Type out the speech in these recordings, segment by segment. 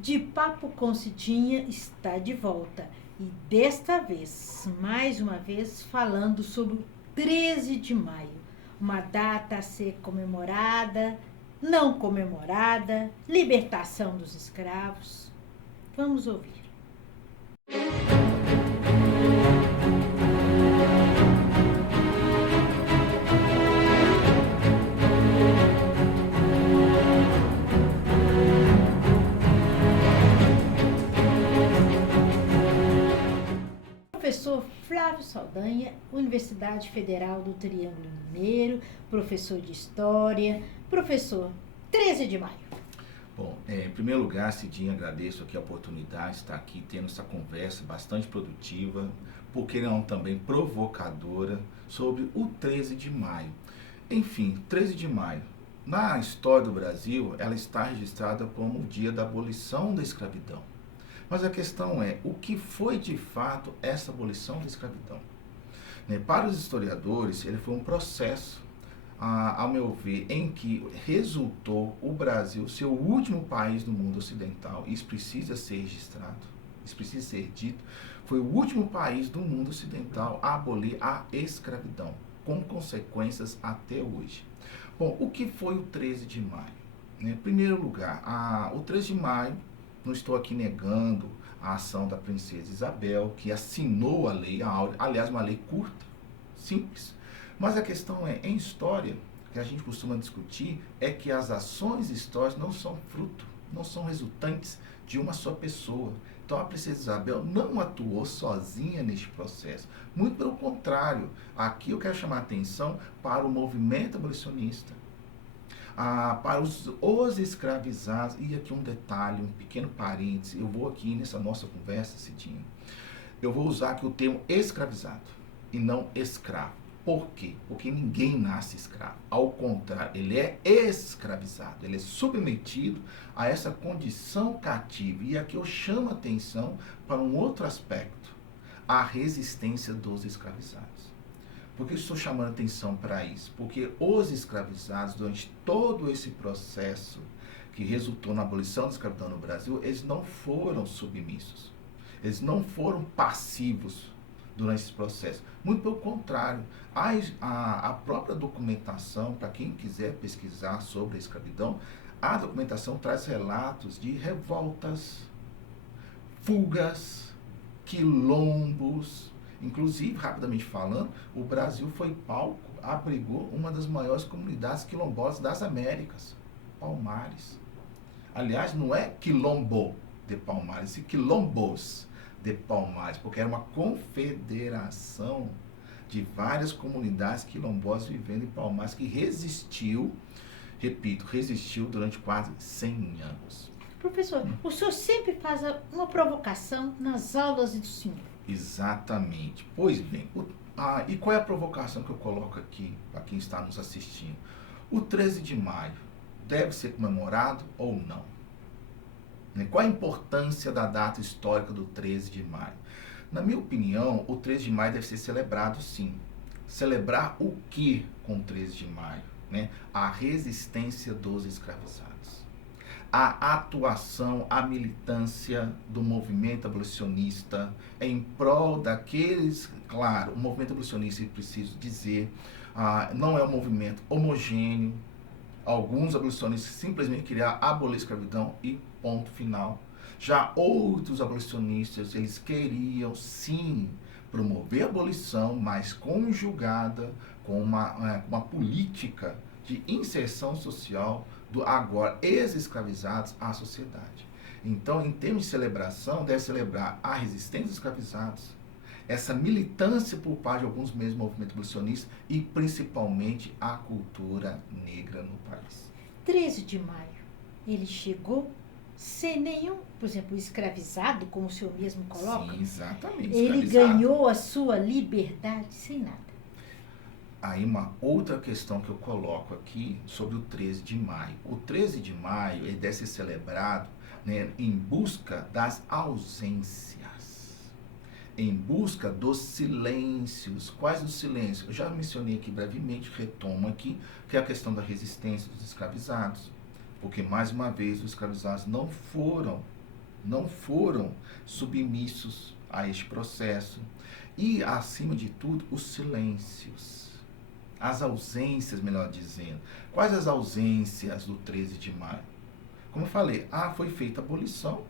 De Papo com Cidinha está de volta e desta vez, mais uma vez, falando sobre o 13 de maio, uma data a ser comemorada, não comemorada, libertação dos escravos. Vamos ouvir. Professor Flávio Saldanha, Universidade Federal do Triângulo Mineiro, professor de História, professor 13 de maio. Bom, em primeiro lugar, Cidinha, agradeço aqui a oportunidade de estar aqui tendo essa conversa bastante produtiva, porque não também provocadora, sobre o 13 de maio. Enfim, 13 de maio, na história do Brasil, ela está registrada como o dia da abolição da escravidão. Mas a questão é, o que foi de fato essa abolição da escravidão? Para os historiadores, ele foi um processo, ao meu ver, em que resultou o Brasil ser o último país do mundo ocidental, isso precisa ser registrado, isso precisa ser dito, foi o último país do mundo ocidental a abolir a escravidão, com consequências até hoje. Bom, o que foi o 13 de maio? Em primeiro lugar, o 13 de maio, não estou aqui negando a ação da princesa Isabel, que assinou a lei áurea, aliás, uma lei curta, simples. Mas a questão é, em história, que a gente costuma discutir, é que as ações históricas não são fruto, não são resultantes de uma só pessoa. Então a princesa Isabel não atuou sozinha neste processo. Muito pelo contrário, aqui eu quero chamar a atenção para o movimento abolicionista, para os escravizados. E aqui um detalhe, um pequeno parêntese, eu vou aqui nessa nossa conversa, Cidinho, eu vou usar aqui o termo escravizado e não escravo. Por quê? Porque ninguém nasce escravo. Ao contrário, ele é escravizado, ele é submetido a essa condição cativa. E aqui eu chamo a atenção para um outro aspecto, a resistência dos escravizados. Por que eu estou chamando a atenção para isso? Porque os escravizados, durante todo esse processo que resultou na abolição da escravidão no Brasil, eles não foram submissos. Eles não foram passivos durante esse processo. Muito pelo contrário, a própria documentação, para quem quiser pesquisar sobre a escravidão, a documentação traz relatos de revoltas, fugas, quilombos. Inclusive, rapidamente falando, o Brasil foi palco, abrigou uma das maiores comunidades quilombolas das Américas, Palmares. Aliás, não é quilombo de Palmares, é quilombos de Palmares, porque era uma confederação de várias comunidades quilombolas vivendo em Palmares, que resistiu, repito, resistiu durante quase 100 anos. Professor, o senhor sempre faz uma provocação nas aulas do senhor. Exatamente. Pois bem, e qual é a provocação que eu coloco aqui para quem está nos assistindo? O 13 de maio deve ser comemorado ou não? Qual a importância da data histórica do 13 de maio? Na minha opinião, o 13 de maio deve ser celebrado sim. Celebrar o que com o 13 de maio? A resistência dos escravizados. A atuação, a militância do movimento abolicionista em prol daqueles, claro, o movimento abolicionista, preciso dizer, não é um movimento homogêneo. Alguns abolicionistas simplesmente queriam abolir a escravidão e ponto final. Já outros abolicionistas, eles queriam sim promover a abolição, mas conjugada com uma política de inserção social do agora ex-escravizados à sociedade. Então, em termos de celebração, deve celebrar a resistência dos escravizados, essa militância por parte de alguns mesmos movimentos abolicionistas e principalmente a cultura negra no país. 13 de maio, ele chegou sem nenhum, por exemplo, escravizado, como o senhor mesmo coloca. Sim, exatamente. Ele ganhou a sua liberdade sem nada. Aí uma outra questão que eu coloco aqui sobre o 13 de maio. O 13 de maio ele deve ser celebrado em busca das ausências, em busca dos silêncios. Quais os silêncios? Eu já mencionei aqui brevemente, retomo aqui, que é a questão da resistência dos escravizados. Porque, mais uma vez, os escravizados não foram não foram submissos a este processo. E, acima de tudo, os silêncios, as ausências, melhor dizendo. Quais as ausências do 13 de maio? Como eu falei, foi feita a abolição,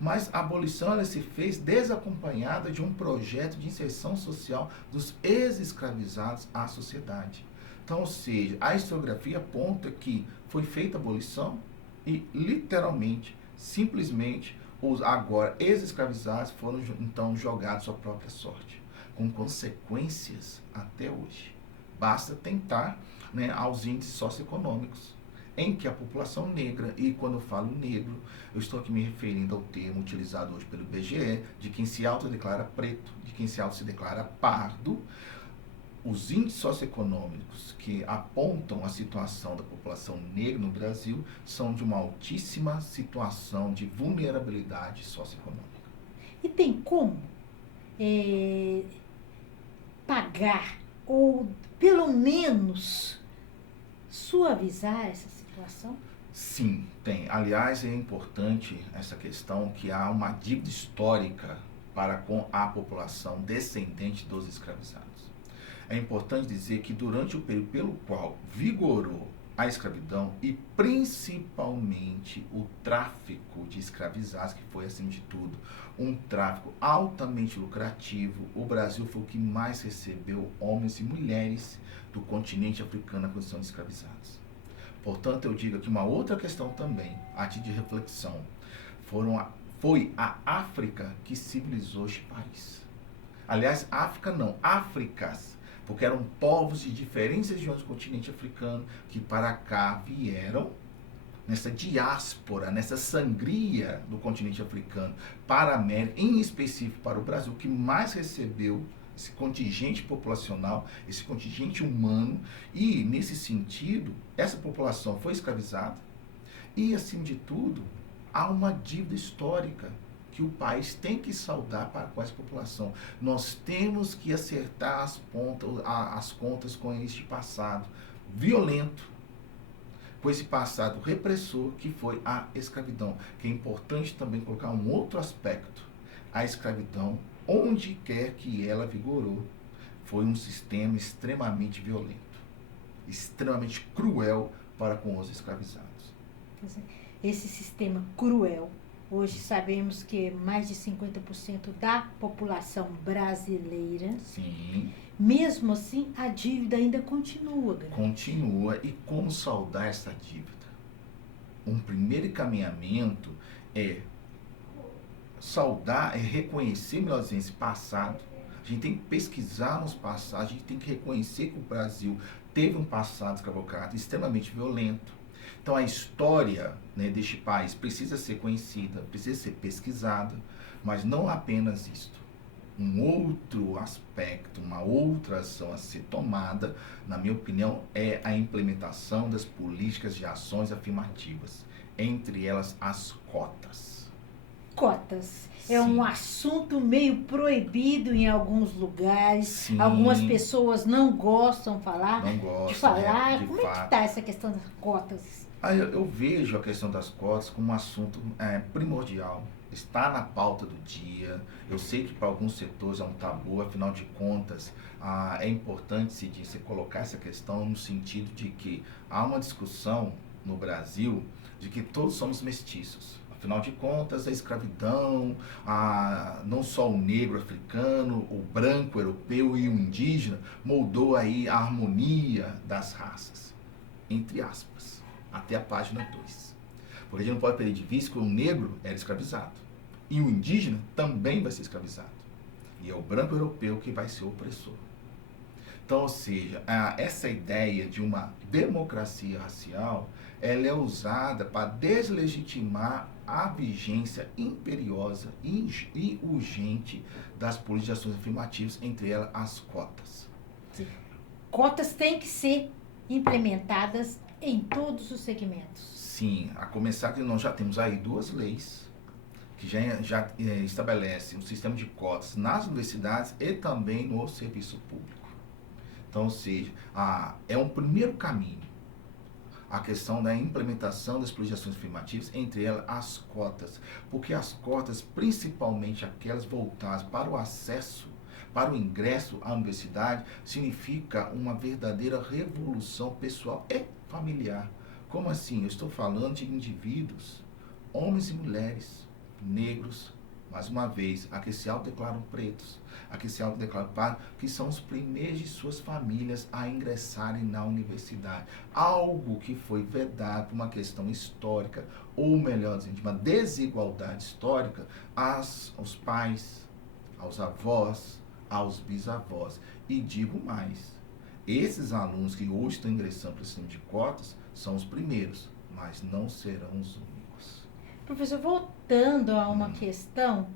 mas a abolição ela se fez desacompanhada de um projeto de inserção social dos ex-escravizados à sociedade. Então, ou seja, a historiografia aponta que foi feita a abolição e, literalmente, simplesmente, os agora ex-escravizados foram então jogados à sua própria sorte, com consequências até hoje. Basta tentar, né, aos índices socioeconômicos, em que a população negra, e quando eu falo negro, eu estou aqui me referindo ao termo utilizado hoje pelo IBGE, de quem se autodeclara preto, de quem se autodeclara pardo. Os índices socioeconômicos que apontam a situação da população negra no Brasil são de uma altíssima situação de vulnerabilidade socioeconômica. E tem como pagar, ou pelo menos suavizar essa situação? Sim, tem. Aliás, é importante essa questão que há uma dívida histórica para com a população descendente dos escravizados. É importante dizer que durante o período pelo qual vigorou a escravidão e principalmente o tráfico de escravizados, que foi, acima de tudo, um tráfico altamente lucrativo, o Brasil foi o que mais recebeu homens e mulheres do continente africano na condição de escravizados. Portanto, eu digo aqui uma outra questão também, a título de reflexão, foi a África que civilizou este país. Aliás, África não, Áfricas, porque eram povos de diferentes regiões do continente africano que para cá vieram nessa diáspora, nessa sangria do continente africano para a América, em específico para o Brasil, que mais recebeu esse contingente populacional, esse contingente humano, e nesse sentido, essa população foi escravizada e, acima de tudo, há uma dívida histórica que o país tem que saldar para com essa população. Nós temos que acertar as contas com este passado violento, com esse passado repressor que foi a escravidão. Que é importante também colocar um outro aspecto. A escravidão, onde quer que ela vigorou, foi um sistema extremamente violento, extremamente cruel para com os escravizados. Esse sistema cruel, hoje sabemos que mais de 50% da população brasileira, sim, mesmo assim, a dívida ainda continua. Continua. E como saldar essa dívida? Um primeiro encaminhamento é saldar, é reconhecer, melhor dizendo, esse passado. A gente tem que pesquisar nos passados, a gente tem que reconhecer que o Brasil teve um passado escravocrata extremamente violento. Então a história, né, deste país precisa ser conhecida, precisa ser pesquisada, mas não apenas isto. Um outro aspecto, uma outra ação a ser tomada, na minha opinião, é a implementação das políticas de ações afirmativas, entre elas as cotas. Cotas. Sim. É um assunto meio proibido em alguns lugares. Sim. Algumas pessoas não gostam Não gostam, de falar. de Como é que fato. está essa questão das cotas? Eu vejo a questão das cotas como um assunto primordial. Está na pauta do dia. Eu sei que para alguns setores é um tabu, afinal de contas, é importante se colocar essa questão no sentido de que há uma discussão no Brasil de que todos somos mestiços. Afinal de contas, a escravidão, não só o negro africano, o branco europeu e o indígena, moldou aí a harmonia das raças, entre aspas, até a página 2. Porque a gente não pode perder de vista que o negro era escravizado, e o indígena também vai ser escravizado, e é o branco europeu que vai ser o opressor. Então, ou seja, essa ideia de uma democracia racial, ela é usada para deslegitimar a vigência imperiosa e urgente das políticas de ações afirmativas, entre elas as cotas. Sim. Cotas têm que ser implementadas em todos os segmentos. Sim, a começar que nós já temos aí 2 leis que já estabelecem um sistema de cotas nas universidades e também no serviço público. Então, ou seja, é um primeiro caminho. a questão da implementação das políticas afirmativas, entre elas as cotas, porque as cotas, principalmente aquelas voltadas para o acesso, para o ingresso à universidade, significa uma verdadeira revolução pessoal e familiar. Como assim? Eu estou falando de indivíduos, homens e mulheres, negros, mais uma vez, aqui se autodeclaram pretos, aqui se autodeclaram pardos, que são os primeiros de suas famílias a ingressarem na universidade. Algo que foi vedado por uma questão histórica, ou melhor dizendo, de uma desigualdade histórica, aos pais, aos avós, aos bisavós. E digo mais, esses alunos que hoje estão ingressando para o sistema de cotas são os primeiros, mas não serão os únicos. Professor, voltando a uma questão,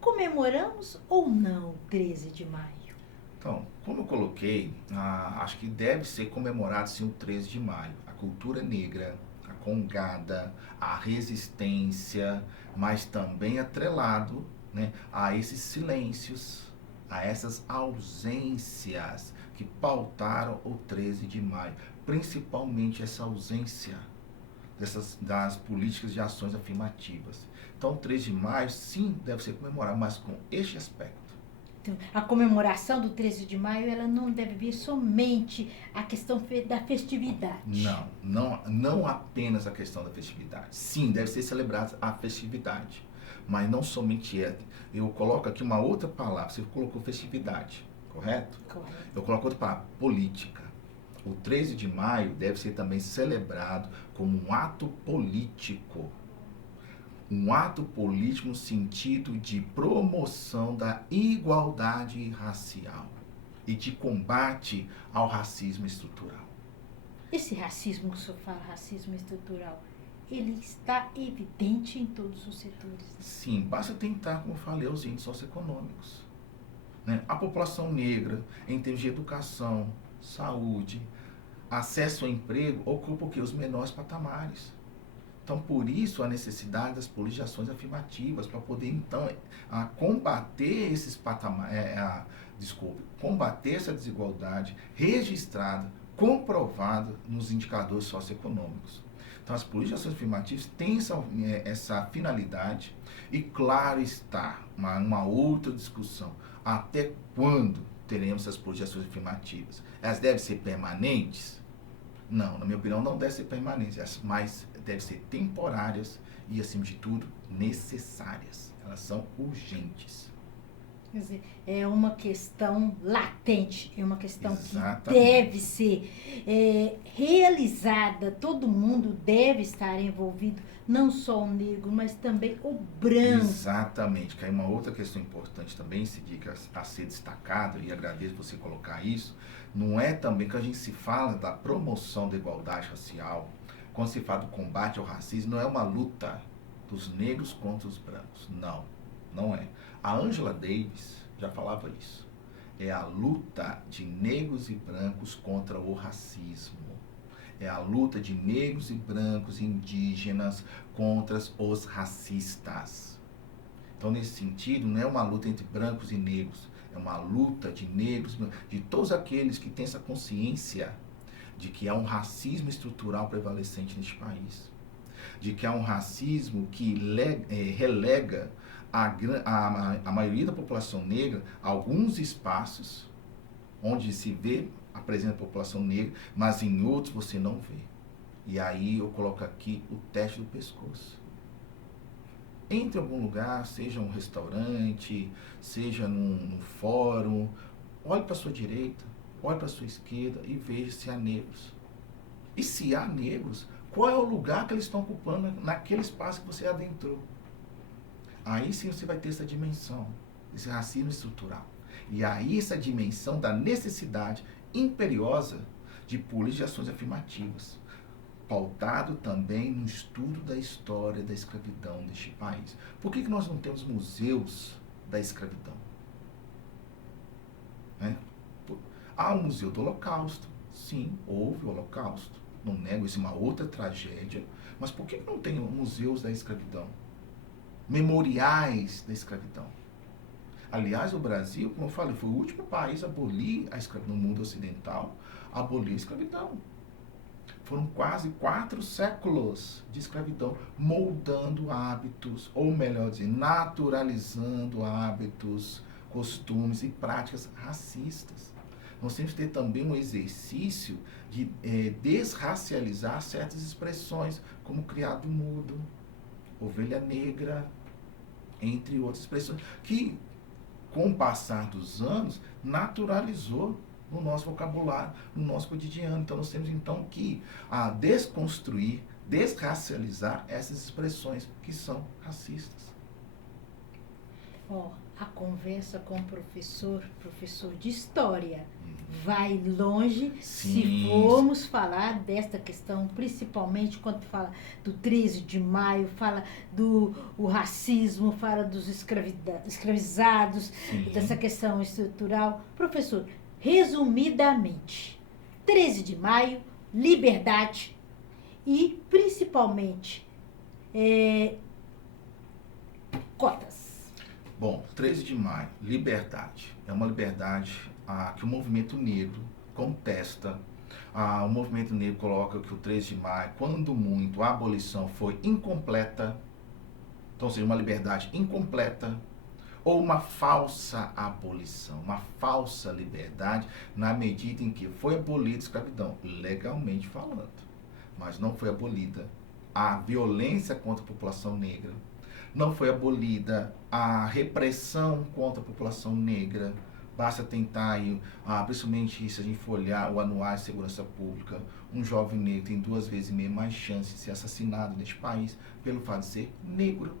comemoramos ou não o 13 de maio? Então, como eu coloquei, acho que deve ser comemorado sim o 13 de maio. A cultura negra, a congada, a resistência, mas também atrelado, né, a esses silêncios, a essas ausências que pautaram o 13 de maio. Principalmente essa ausência das políticas de ações afirmativas. Então, o 13 de maio, sim, deve ser comemorado, mas com este aspecto. Então, a comemoração do 13 de maio, ela não deve vir somente a questão da festividade. Não apenas a questão da festividade. Sim, deve ser celebrada a festividade, mas não somente ela. Eu coloco aqui uma outra palavra, você colocou festividade, correto? Correto. Eu coloco outra palavra, política. O 13 de maio deve ser também celebrado como um ato político. Um ato político no sentido de promoção da igualdade racial e de combate ao racismo estrutural. Esse racismo que o senhor fala, racismo estrutural, ele está evidente em todos os setores. Sim, basta tentar, como eu falei, os índices socioeconômicos. Né? A população negra, em termos de educação, saúde, acesso ao emprego, ocupa o quê? Os menores patamares. Então, por isso, a necessidade das políticas de ações afirmativas, para poder, então, combater esses patamares, combater essa desigualdade registrada, comprovada nos indicadores socioeconômicos. Então, as políticas de ações afirmativas têm essa finalidade e, claro está, uma outra discussão, até quando teremos essas políticas de ações afirmativas? Elas devem ser permanentes? Não, na minha opinião, não devem ser permanentes, mas devem ser temporárias e, acima de tudo, necessárias. Elas são urgentes. Quer dizer, é uma questão latente, é uma questão Exatamente. que deve ser realizada, todo mundo deve estar envolvido, não só o negro, mas também o branco. Exatamente, que aí uma outra questão importante também, se diga a ser destacada, e agradeço você colocar isso, não é também que a gente se fala da promoção da igualdade racial, quando se fala do combate ao racismo, não é uma luta dos negros contra os brancos, não é. A Angela Davis já falava isso. É a luta de negros e brancos contra o racismo. É a luta de negros e brancos indígenas contra os racistas. Então, nesse sentido, não é uma luta entre brancos e negros. É uma luta de negros, de todos aqueles que têm essa consciência de que há um racismo estrutural prevalecente neste país. De que há um racismo que relega a maioria da população negra a alguns espaços onde se vê a presença da população negra, mas em outros você não vê. E aí eu coloco aqui o teste do pescoço. Entre em algum lugar, seja um restaurante, seja num fórum, olhe para a sua direita, olhe para a sua esquerda e veja se há negros. E se há negros, qual é o lugar que eles estão ocupando naquele espaço que você adentrou? Aí sim você vai ter essa dimensão, esse racismo estrutural. E aí essa dimensão da necessidade imperiosa de políticas de ações afirmativas, pautado também no estudo da história da escravidão deste país. Por que nós não temos museus da escravidão? Né? Há um museu do Holocausto. Sim, houve o Holocausto. Não nego, isso é uma outra tragédia. Mas por que não tem museus da escravidão? Memoriais da escravidão. Aliás, o Brasil, como eu falei, foi o último país a abolir a escravidão no mundo ocidental, abolir a escravidão. Foram quase 4 séculos de escravidão, moldando hábitos, ou melhor dizendo, naturalizando hábitos, costumes e práticas racistas. Nós temos que ter também um exercício de desracializar certas expressões, como criado mudo, ovelha negra, entre outras expressões, que, com o passar dos anos, naturalizou no nosso vocabulário, no nosso cotidiano. Então, nós temos então que desconstruir, desracializar essas expressões que são racistas. A conversa com o professor de história, vai longe. Sim. Se formos falar desta questão, principalmente quando fala do 13 de maio, fala do racismo, fala dos escravizados, Sim. dessa questão estrutural. Professor, resumidamente, 13 de maio, liberdade e, principalmente, cotas. Bom, 13 de maio, liberdade. É uma liberdade que o movimento negro contesta. O movimento negro coloca que o 13 de maio, quando muito, a abolição foi incompleta. Então, seja uma liberdade incompleta ou uma falsa abolição, uma falsa liberdade, na medida em que foi abolida a escravidão, legalmente falando, mas não foi abolida a violência contra a população negra, não foi abolida a repressão contra a população negra. Basta tentar, principalmente se a gente for olhar o Anuário de Segurança Pública, um jovem negro tem 2,5 vezes mais chance de ser assassinado neste país pelo fato de ser negro.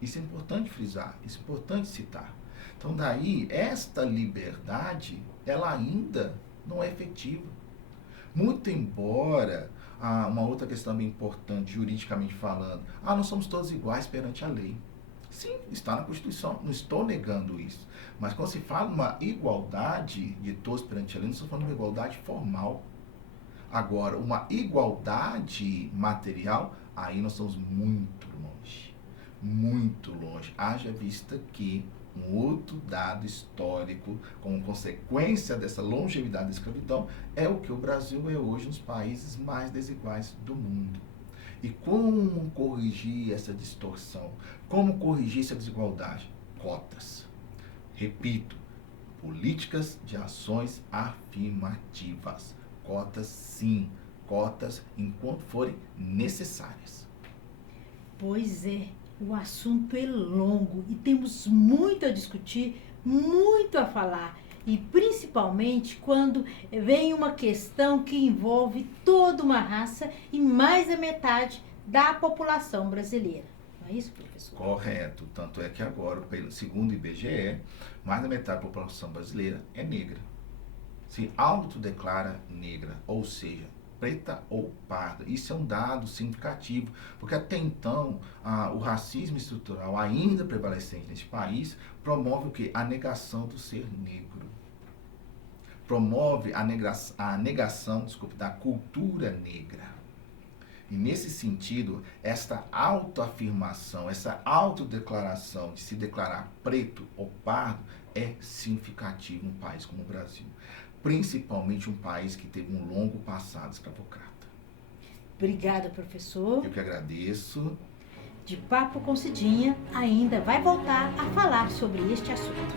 Isso é importante frisar, isso é importante citar. Então, daí, esta liberdade, ela ainda não é efetiva. Muito embora, uma outra questão bem importante, juridicamente falando, nós somos todos iguais perante a lei. Sim, está na Constituição, não estou negando isso. Mas quando se fala uma igualdade de todos perante a lei, não estou falando de uma igualdade formal. Agora, uma igualdade material, aí nós estamos muito longe. Muito longe. Haja vista que um outro dado histórico, como consequência dessa longevidade da escravidão, é o que o Brasil é hoje nos países mais desiguais do mundo. E como corrigir essa distorção? Como corrigir essa desigualdade? Cotas. Repito, políticas de ações afirmativas. Cotas, sim. Cotas enquanto forem necessárias. Pois é. O assunto é longo e temos muito a discutir, muito a falar. E principalmente quando vem uma questão que envolve toda uma raça e mais da metade da população brasileira. Não é isso, professor? Correto. Tanto é que agora, segundo o IBGE, mais da metade da população brasileira é negra. Se autodeclara negra, ou seja, preta ou parda. Isso é um dado significativo, porque até então o racismo estrutural ainda prevalecente neste país promove o quê? A negação do ser negro. Promove a negação, da cultura negra. E nesse sentido, esta autoafirmação, essa autodeclaração de se declarar preto ou pardo é significativo num país como o Brasil. Principalmente um país que teve um longo passado escravocrata. Obrigada, professor. Eu que agradeço. De Papo com Cidinha ainda vai voltar a falar sobre este assunto.